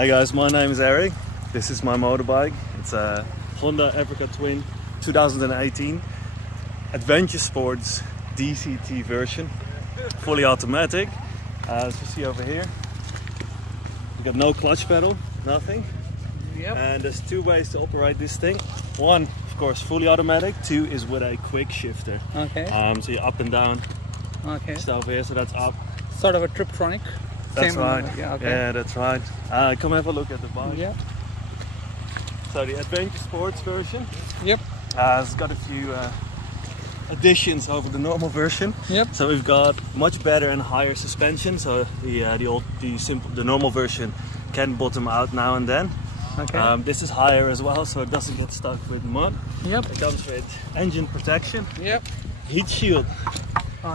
Hi guys, my name is Eric. This is my motorbike. It's a Honda Africa Twin 2018 Adventure Sports DCT version, fully automatic. As you see over here, you got no clutch pedal, nothing. Yep. And there's two ways to operate this thing. One, of course, fully automatic. Two is with a quick shifter. Okay. So you're up and down. Okay. Just over here, so that's up. Sort of a Triptronic. That's right. Yeah, okay. Yeah, that's right. Come have a look at the bike. Yeah. So the Adventure Sports version. Yep. It's got a few additions over the normal version. Yep. So we've got much better and higher suspension. So the normal version can bottom out now and then. Okay. This is higher as well, so it doesn't get stuck with mud. Yep. It comes with engine protection. Yep. Heat shield.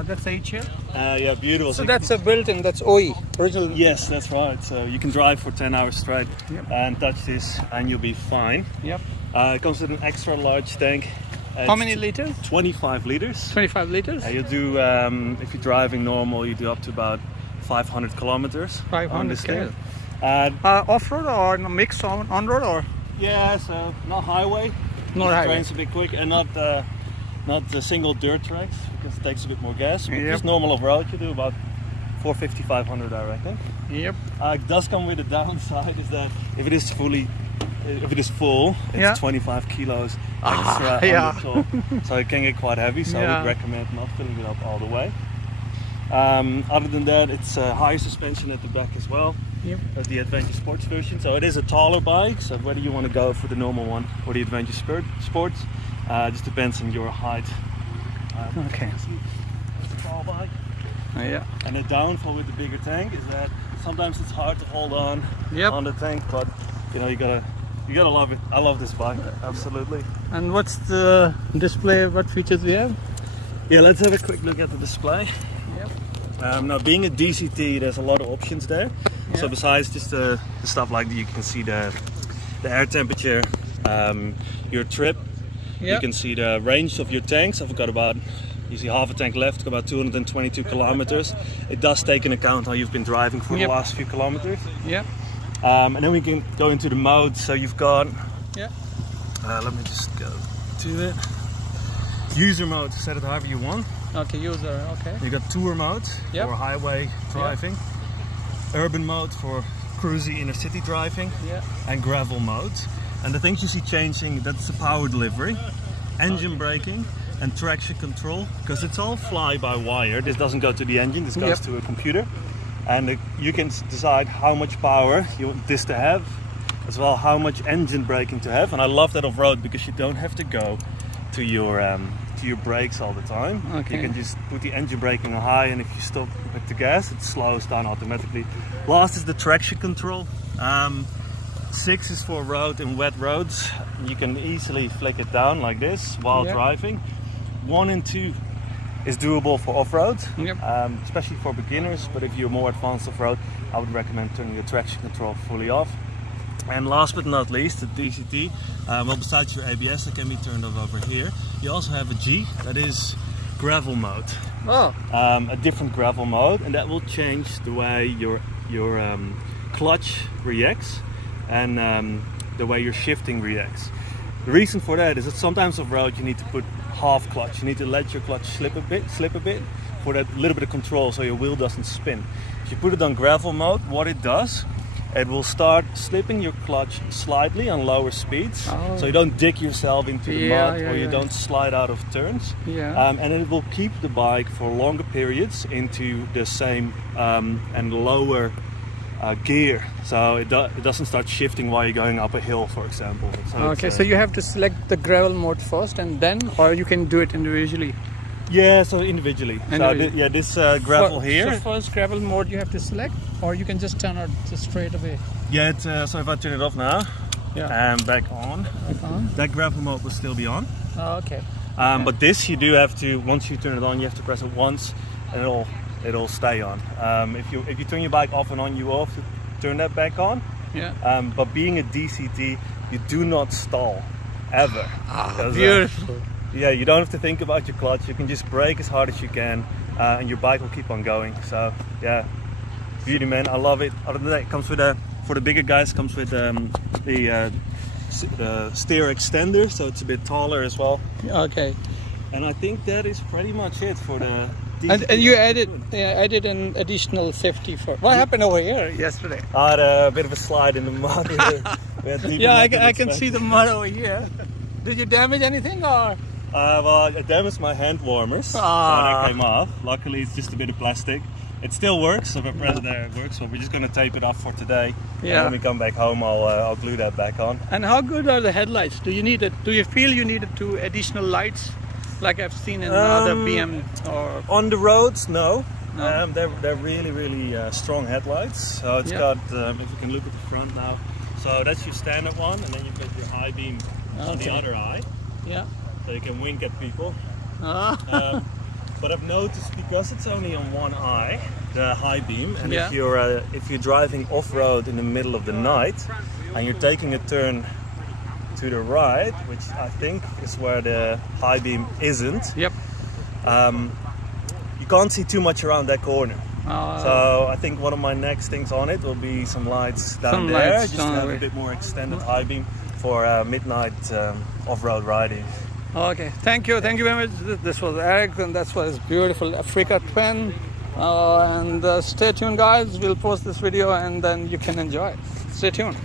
That's HL. Yeah, beautiful. So that's a built-in. That's OE original. Yes, that's right. So you can drive for 10 hours straight. Yep. And touch this, and you'll be fine. Yep. It comes with an extra large tank. How many liters? 25 liters. 25 liters. You do, if you're driving normal, you do up to about 500 kilometers 500 on this thing. Off-road or mixed on-road or? Yeah, so not highway. Not highway. Trains a bit quick, and not the single dirt tracks, because it takes a bit more gas. But Yep. just normal off-road, you do about 450, 500, I reckon. Yep. It does come with a downside, is that if it is full, it's Yeah. 25 kilos extra yeah. on the top, so it can get quite heavy. So I Yeah. would recommend not filling it up all the way. Other than that, it's higher suspension at the back as well. Yep. The Adventure Sports version. So it is a taller bike. So whether you want to go for the normal one or the Adventure Sports, just depends on your height. Okay. It's a tall bike. Yeah. And the downfall with the bigger tank is that sometimes it's hard to hold on Yep. on the tank, but you know, you gotta love it. I love this bike, absolutely. And what's the display? What features we have? Yeah, let's have a quick look at the display. Yep. Now, being a DCT, there's a lot of options there. So Yep. besides just the stuff like you can see the air temperature, your trip, you Yep. can see the range of your tanks. I've got about, you see half a tank left, about 222 kilometers. It does take into account how you've been driving for Yep. the last few kilometers. Yep. And then we can go into the modes. So you've got, Yep. let me just go to it. User mode, set it however you want. Okay, user. Okay. You got tour mode Yep. for highway driving, urban mode for cruisy inner city driving, Yeah. and gravel mode. And the things you see changing, that's the power delivery, engine braking, and traction control, because it's all fly-by-wire. This doesn't go to the engine, this goes Yep. to a computer. And you can decide how much power you want this to have, as well how much engine braking to have. And I love that off-road, because you don't have to go to your brakes all the time. Okay. You can just put the engine braking on high, and if you stop with the gas, it slows down automatically. Last is the traction control. 6 is for road and wet roads. You can easily flick it down like this while Yeah. driving. 1 and 2 is doable for off-road, Yep. especially for beginners. But if you're more advanced off-road, I would recommend turning your traction control fully off. And last but not least, the DCT. Well, besides your ABS that can be turned off over here, you also have a G, that is gravel mode. Oh. A different gravel mode, and that will change the way your clutch reacts and the way your shifting reacts. The reason for that is that sometimes off-road you need to put half clutch. You need to let your clutch slip a bit for that little bit of control, so your wheel doesn't spin. If you put it on gravel mode, what it does, it will start slipping your clutch slightly on lower speeds, so you don't dig yourself into the mud, or you don't slide out of turns. Yeah. And it will keep the bike for longer periods into the same and lower gear, so it doesn't start shifting while you're going up a hill, for example. So Okay, so you have to select the gravel mode first and then, or you can do it individually? Yeah, so individually. So this gravel here. So first gravel mode you have to select, or you can just turn it just straight away? Yeah, so if I turn it off now, and back on, that gravel mode will still be on. Oh, okay. But this you do have to, once you turn it on, you have to press it once, and it'll stay on. If you turn your bike off and on, you will have to turn that back on. Yeah. But being a DCT, you do not stall ever. Beautiful. Yeah, you don't have to think about your clutch. You can just brake as hard as you can, and your bike will keep on going. So yeah, beauty, man. I love it. Other than that, it comes with a For the bigger guys, comes with the steer extender, so it's a bit taller as well. Okay. And I think that is pretty much it for the And you added an additional safety for. What happened over here yesterday? I had a bit of a slide in the mud here. Yeah, I can see the mud over here. Did you damage anything or? Well, I damaged my hand warmers, so that came off. Luckily, it's just a bit of plastic. It still works, so if I press it there, it works. So we're just going to tape it off for today. Yeah. And when we come back home, I'll glue that back on. And how good are the headlights? Do you need it? Do you feel you needed two additional lights, like I've seen in other BM or? On the roads, no. They're really strong headlights. So it's got. If you can look at the front now. So that's your standard one, and then you've got your high beam on the other eye. Yeah. So you can wink at people. But I've noticed, because it's only on one eye, the high beam, and if you're driving off-road in the middle of the night and you're taking a turn to the right, which I think is where the high beam isn't, you can't see too much around that corner. So I think one of my next things on it will be some lights down there, just to have a bit more extended high beam for midnight off-road riding. Okay, thank you very much. This was Eric, and that was beautiful Africa Twin. And stay tuned, guys. We'll post this video, and then you can enjoy it. Stay tuned.